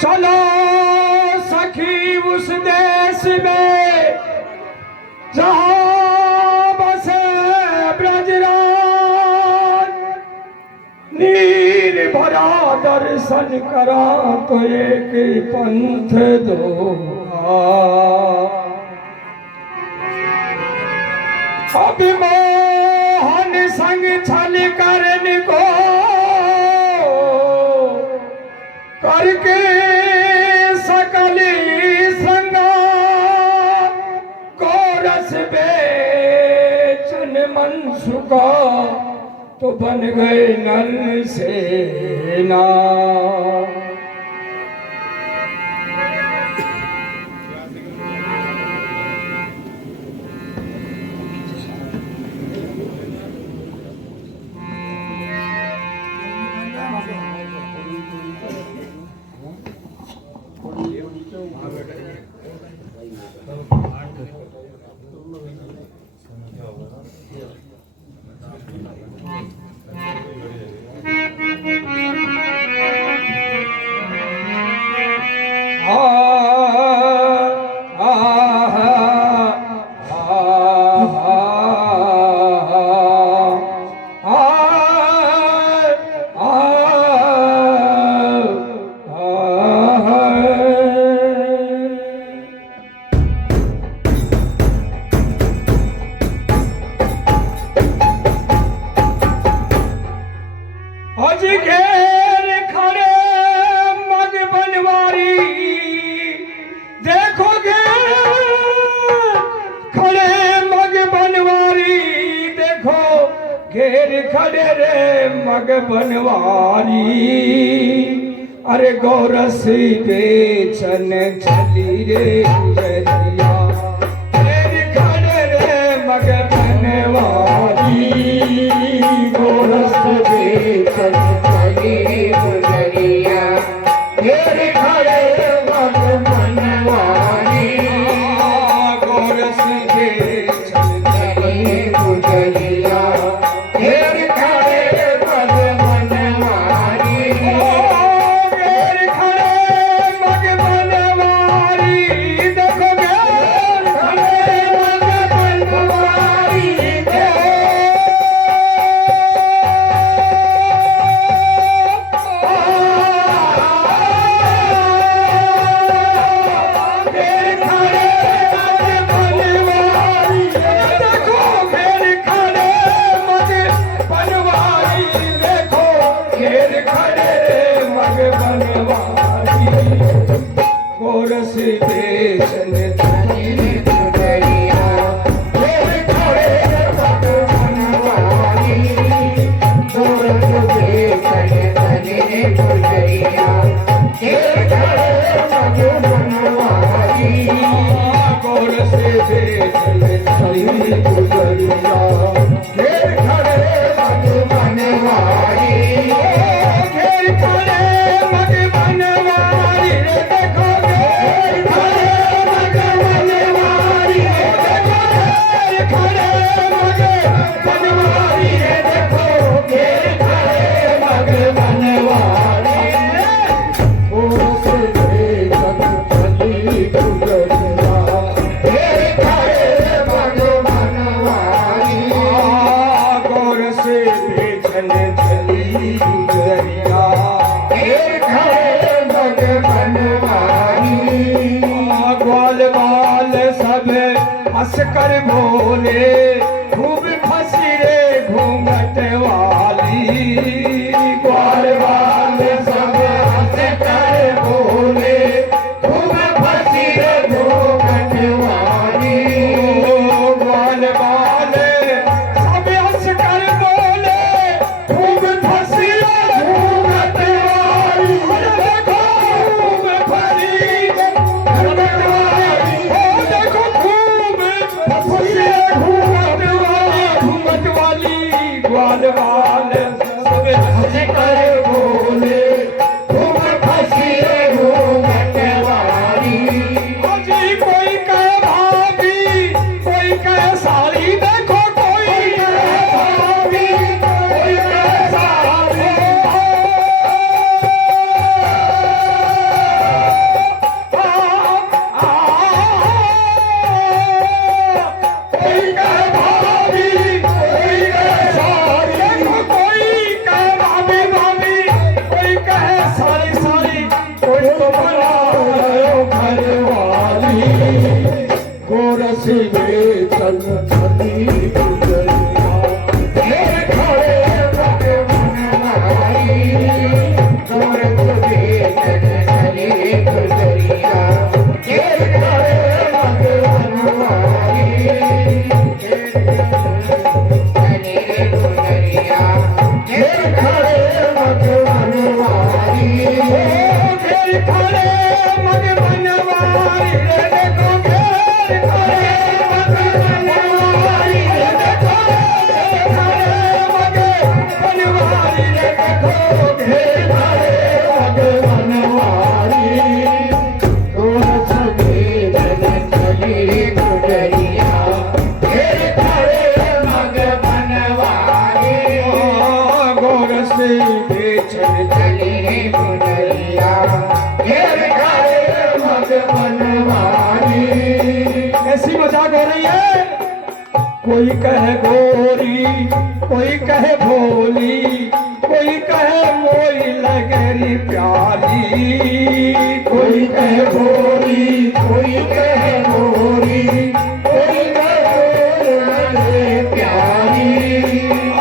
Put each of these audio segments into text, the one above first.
चलो सखी उस देश में जहाँ बसे ब्रजराज, नीर भरा दर्शन करा तो एक पंथ दो। अभिमोहन संग छल करन को करके सकली श्रृंगार को रस बेचन मन सुखा तो बन गए नर सेना। घेर खड़े मग बनवारी, देखोगे खड़े मग बनवारी, देखो घेर खड़े रे मग बनवारी। अरे गोरस बेचन चली रे गुजरिया, घेर खड़े रे मग बनवारी। गोरस बेचन चली रे गुजरिया, घेर खड़े मग बनवारी। गोरस बेचन चली रे गुजरिया, घेर खड़े मग बनवारी। घेर खड़े मग बनवारी, देखो घेर खड़े मग बनवारी। गोरस बेचन चली रे गुजरिया, घेर खड़े मग बनवारी। गोरस बेचन चली रे गुजरिया, घेर खड़े मग बनवारी। गोरस बेचन चली रे गुजरिया, घेर खड़े मग बनवारी। घेर खड़े मग बनवारी, देखो घेर खड़े मग बनवारी। देखो घेर खड़े मग बनवारी, देखो घेर खड़े मग बनवारी। गोरस बेचन चली गुजरिया, घेर खड़े मग बनवारी। गोरस बेचन चली गुजरिया, घेर खड़े मग बनवारी। ग्वाल बाल सब हंस कर बोले, खूब फंसी रे घूंघट वाली। ग्वाल बाल सब हंस कर बोले, खूब फंसी रे घूंघट वाली। ग्वाल बाल सब हंस कर बोले, खूब फंसी रे घूंघट वाली। देखो खूब फंसी रे घूंघट वाली, देखो खूब फंसी रे घूंघट जन चली गुजरिया घेर खड़े भगवानवारी गोरख बेचन चली गुजरिया घेर खड़े भगवानवारी घेर खड़े भगवानवारी घेर खड़े भगवानवारी रे देखो घेर खड़े भगवानवारी रे देखो घेर खड़े भगवानवारी रे देखो घेर खड़े भगवानवारी गोरख बेचन चली गुजरिया घेर खड़े भगवानवारी गोरख बेचन चली गुजरिया घेर खड़े भगवानवारी। ऐसी मजाक हो रही है, कोई कहे गोरी, कोई कहे भोली, कोई कहे मोई लगरी प्याली, कोई कहे गोरी, कोई कहे गोरी, कोई कहे लगे प्याली,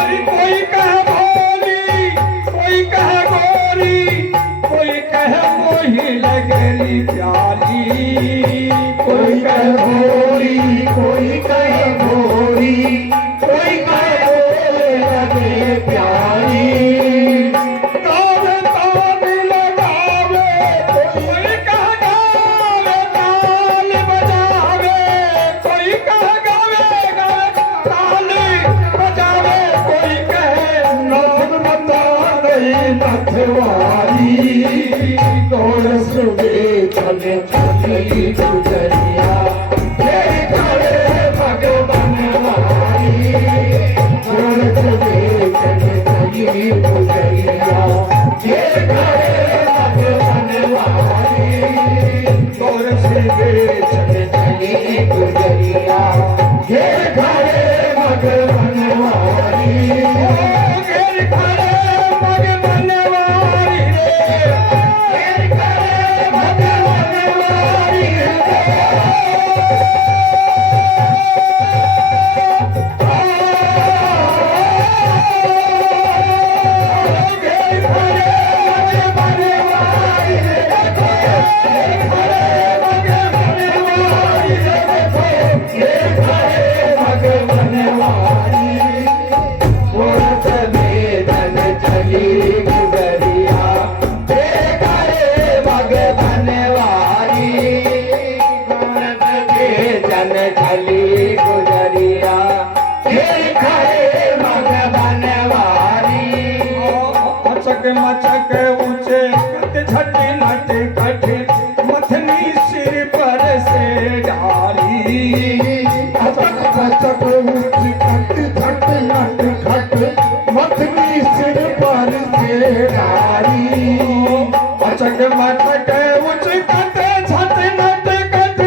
अरे कोई कहे भोली, कोई कहे गोरी, कोई कहे मोही लगरी प्याली, कोई कहे गोरी, कोई कहे गोरी, कोई कहे लगे प्यारी, गावे ताल लगावे, कोई कहे गावे ताल बजावे, कोई कहे गावे ताल बजावे, कोई कहे नाम बतावे नथवारी गोरख बेचन चली गुजरिया घेर खड़े भगवानवारी गोरख बेचन चली गुजरिया घेर खड़े भगवानवारी गोरख बेचन चली गुजरिया घेर खड़े भगवानवारी घेर खड़े भगवानवारी रे घेर खड़े भगवानवारी रे घेर खड़े भगवानवारी रे घेर खड़े भगवानवारी रे घेर खड़े भगवानवारी गोरख बेचन चली गुजरिया घेर खड़े भगवानवारी गोरख बेचन चली गुजरिया घेर खड़े भगवानवारी मचक मचक ऊंचे झट नट कट मथनी सिर पर से डाली मचक मचक ऊंचे कट झट नट खट मथनी सिर पर से डाली मचक मचक ऊंचे कट झट नट कट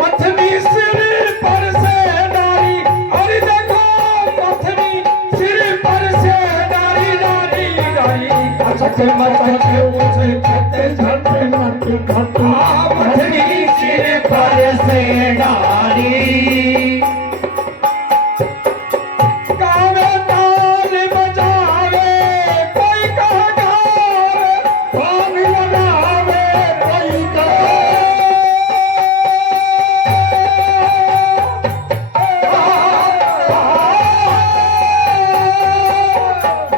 मथनी सिर पर से डाली और देखो मथनी सिर पर से डाली डाली डाली मचक मचक ऊंचे कट झट नट खट मथनी सिर पर से डाली गावे ताल बजावे कोई कहे गावे भांग लगावे कोई कहे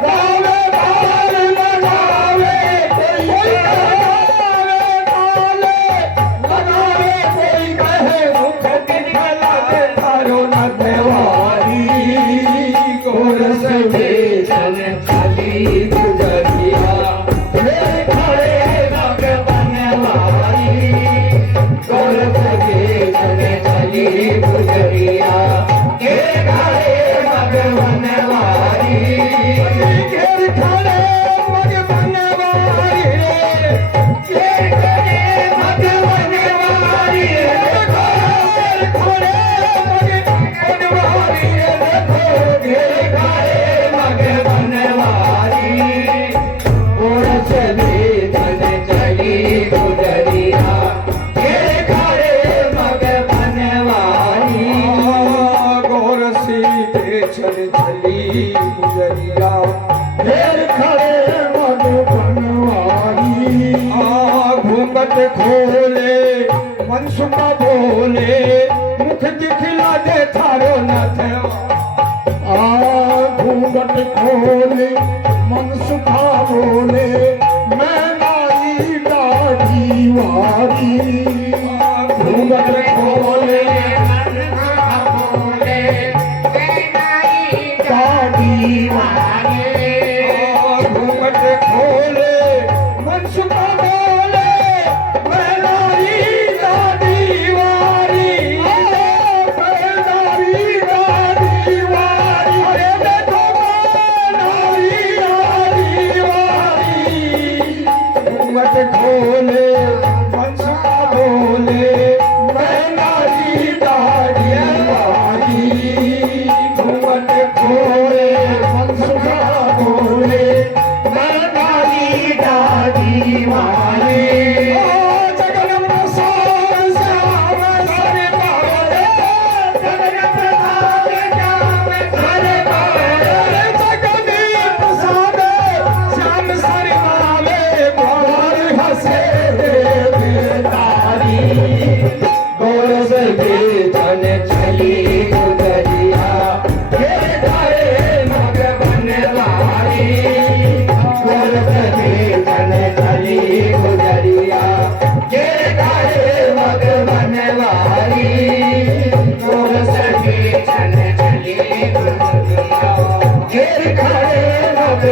गावे ताल बजावे कोई कहे गावे ताल घूंघट खोले मनसुखा बोले मुख दिखला दे थारो नथ घूंघट खोले मनसुखा बोले मैं नाई दाढ़ी वारी घूंघट खोले दाढ़ी वारी घूंघट खोले मनसुखा बोले मैं नाई दाढ़ी वारी मैं नाई दाढ़ी वारी अरे मैं तो नाई दाढ़ी वारी घूंघट खोले मनसुखा बोले मैं नाई दाढ़ी वारी घूंघट खोले मनसुखा बोले मैं नाई दाढ़ी वारी जगन प्रसाद श्याम सरे बारे जगन प्रसाद श्याम सरे बारे जगन प्रसाद श्याम सरे बारे बार हंसे बेतारी गोरस बेचन चली गुजरिया ये धारे मग बनवारी गोरस बेचन चली गुजरिया ये धारे मग बनवारी गोरस बेचन चली गुजरिया ये धारे मग